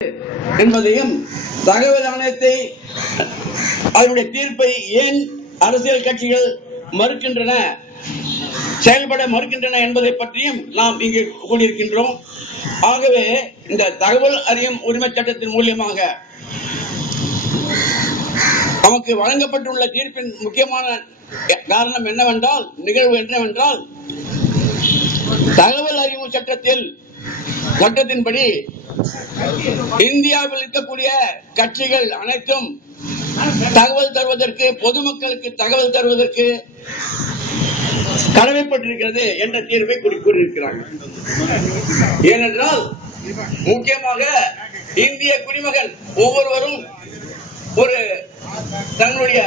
என்பதையும் தகவல் ஆணையத்தை அதனுடைய தீர்ப்பை ஏன் அரசியல் கட்சிகள் மறுக்கின்றன, செயல்பட மறுக்கின்றன என்பதை பற்றியும் நாம் இங்கு கூடியிருக்கின்றோம். ஆகவே இந்த தகவல் அறியும் உரிமை சட்டத்தின் மூலியமாக நமக்கு வழங்கப்பட்டுள்ள தீர்ப்பின் முக்கியமான காரணம் என்னவென்றால், நிகழ்வு என்னவென்றால், தகவல் அறிவு சட்டத்தின்படி இந்தியாவில் இருக்கக்கூடிய கட்சிகள் அனைத்தும் தகவல் தருவதற்கு, பொதுமக்களுக்கு தகவல் தருவதற்கு கடமைப்பட்டிருக்கிறது என்ற தீர்வை கூறியிருக்கிறார்கள். ஏனென்றால் முக்கியமாக இந்திய குடிமகன் ஒவ்வொருவரும் ஒரு தன்னுடைய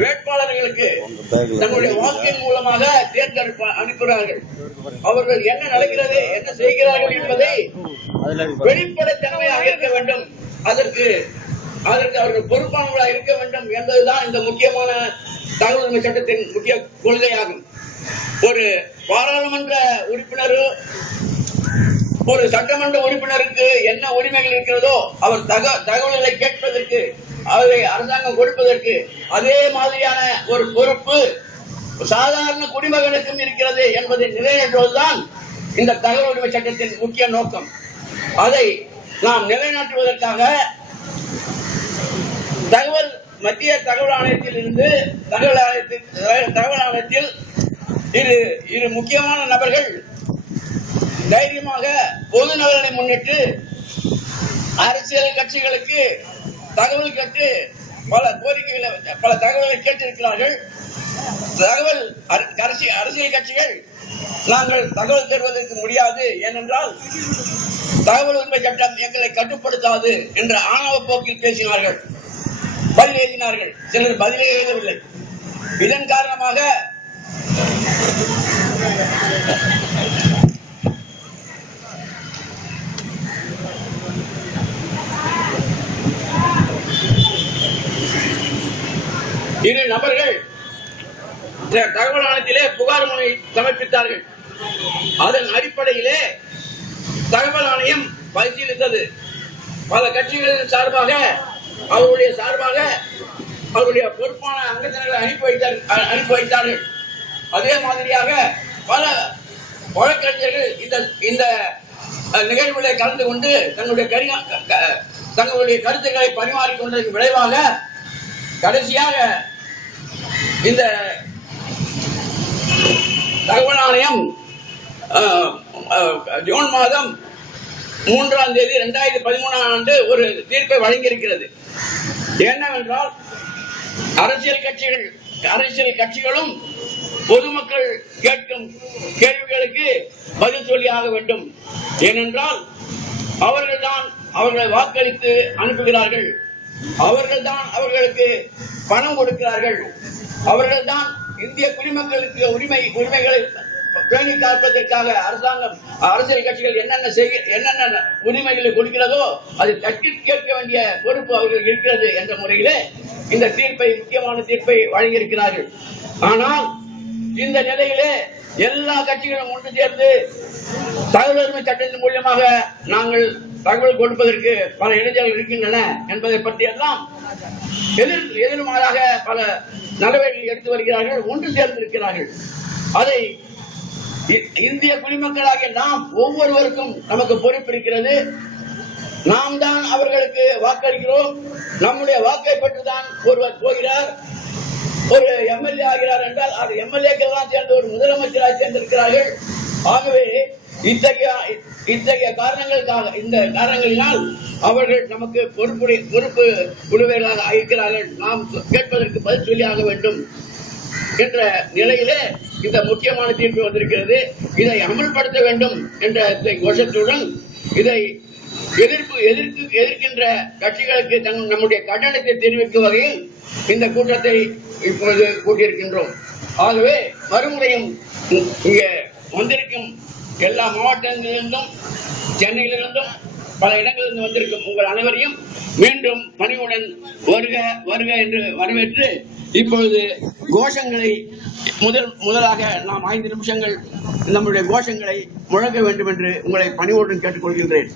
வேட்பாளர்களுக்கு தன்னுடைய வாக்கின் மூலமாக தேர்ந்தெடுப்பு அனுப்புகிறார்கள். அவர்கள் என்ன நடக்கிறது, என்ன செய்கிறார்கள் என்பதை வெளிப்படைத்தன்மையாக இருக்க வேண்டும், அதற்கு அவர்கள் பொறுப்பானவர்களாக இருக்க வேண்டும் என்பதுதான் இந்த முக்கியமான தகவல் உரிமை சட்டத்தின் முக்கிய கொள்கையாகும். ஒரு பாராளுமன்ற உறுப்பினர், ஒரு சட்டமன்ற உறுப்பினருக்கு என்ன உரிமைகள் இருக்கிறதோ அவர் தகவல்களை கேட்பதற்கு, அதை அரசாங்கம் கொடுப்பதற்கு அதே மாதிரியான ஒரு பொறுப்பு சாதாரண குடிமகனுக்கும் இருக்கிறது என்பதை நிலைநாட்டுவதுதான் இந்த தகவல் உரிமை சட்டத்தின் முக்கிய நோக்கம். அதை நாம் நிலைநாட்டுவதற்காக மத்திய தகவல் ஆணையத்தில் இருந்து தகவல் ஆணையத்தில் இரு முக்கியமான நபர்கள் தைரியமாக பொது நலனை முன்னிட்டு அரசியல் கட்சிகளுக்கு தகவல் கேட்டு பல கோரிக்கைகளை, பல தகவல்களை கேட்டிருக்கிறார்கள். அரசியல் கட்சிகள் நாங்கள் தகவல் தருவதற்கு முடியாது, ஏனென்றால் தகவல் உரிமை சட்டம் எங்களை கட்டுப்படுத்தாது என்ற ஆணவ போக்கில் பேசினார்கள், பதில் எழுதினார்கள். சிலர் பதிலே எழுதவில்லை. இதன் காரணமாக இரு நபர்கள் தகவல் ஆணையத்திலே புகார் மனு சமர்ப்பித்தார்கள். அதன் அடிப்படையிலே தகவல் ஆணையம் பரிசீலித்தது. பல கட்சிகளின் சார்பாக அவருடைய பொறுப்பான அங்கத்தினர்களை அனுப்பி வைத்தார்கள். அதே மாதிரியாக பல வழக்கறிஞர்கள் இந்த நிகழ்வுகளை கலந்து கொண்டு தங்களுடைய கருத்துக்களை பரிமாறிக்கொண்டதன் விளைவாக கடைசியாக இந்த தகவல் ஆணையம் ஜூன் மாதம் 3ஆம் தேதி 2013ஆம் ஆண்டு ஒரு தீர்ப்பை வழங்கியிருக்கிறது. என்னவென்றால், அரசியல் கட்சிகளும் பொதுமக்கள் கேட்கும் கேள்விகளுக்கு பதில் சொல்லியாக வேண்டும். ஏனென்றால் அவர்களை வாக்களித்து அனுப்புகிறார்கள், அவர்கள்தான் அவர்களுக்கு பணம் கொடுக்கிறார்கள், அவர்கள்தான் இந்திய குடிமக்களுக்கு உரிமைகளை பேணி காப்பதற்காக அரசியல் கட்சிகள் என்னென்ன உரிமைகளை கொடுக்கிறதோ அதை தட்டி கேட்க வேண்டிய பொறுப்பு அவர்களுக்கு இருக்கிறது என்ற முறையிலே இந்த முக்கியமான தீர்ப்பை வழங்கியிருக்கிறார்கள். ஆனால் இந்த நிலையிலே எல்லா கட்சிகளும் ஒன்று சேர்ந்து தகவல் உரிமை சட்டத்தின் மூலமாக நாங்கள் தகவல் கொடுப்பதற்கு பல இளைஞர்கள் இருக்கின்றன என்பதை பற்றி எல்லாம் எதிர்மாறாக பல நடவடிக்கைகள் எடுத்து வருகிறார்கள், ஒன்று சேர்ந்திருக்கிறார்கள். அதை இந்திய குடிமக்களாகிய நாம் ஒவ்வொருவருக்கும் நமக்கு பொறுப்பு இருக்கிறது. நாம் தான் அவர்களுக்கு வாக்களிக்கிறோம். நம்முடைய வாக்கை பெற்றுதான் ஒருவர் போகிறார், ஒரு எம்எல்ஏ ஆகிறார் என்றால் அது எம்எல்ஏக்கள் தான் சேர்ந்து ஒரு முதலமைச்சராக சேர்ந்திருக்கிறார்கள். ஆகவே இத்தகைய காரணங்களினால் அவர்கள் நமக்கு பொறுப்பு உடையவர்களாக இருக்கிறார்கள். நாம் கேட்பதற்கு பதில் சொல்லியாக வேண்டும் என்ற நிலையிலே இந்த முக்கியமான தீர்ப்பு வந்திருக்கிறது. இதை அமல்படுத்த வேண்டும் என்ற கோஷத்துடன் இதை எதிர்க்கின்ற கட்சிகளுக்கு நம்முடைய கண்டனத்தை தெரிவிக்கும் வகையில் இந்த கூட்டத்தை இப்பொழுது கூட்டியிருக்கின்றோம். ஆகவே மறுமுறையும் இங்கே வந்திருக்கும் எல்லா மாவட்டங்களிலிருந்தும், சென்னையிலிருந்தும், பல இடங்களிலிருந்து வந்திருக்கும் உங்கள் அனைவரையும் மீண்டும் பணிவுடன் வருக என்று வரவேற்று இப்பொழுது கோஷங்களை முதலாக நாம் 5 நிமிஷங்கள் நம்முடைய கோஷங்களை முழங்க வேண்டும் என்று உங்களை பணிவோடு கேட்டுக்கொள்கின்றேன்.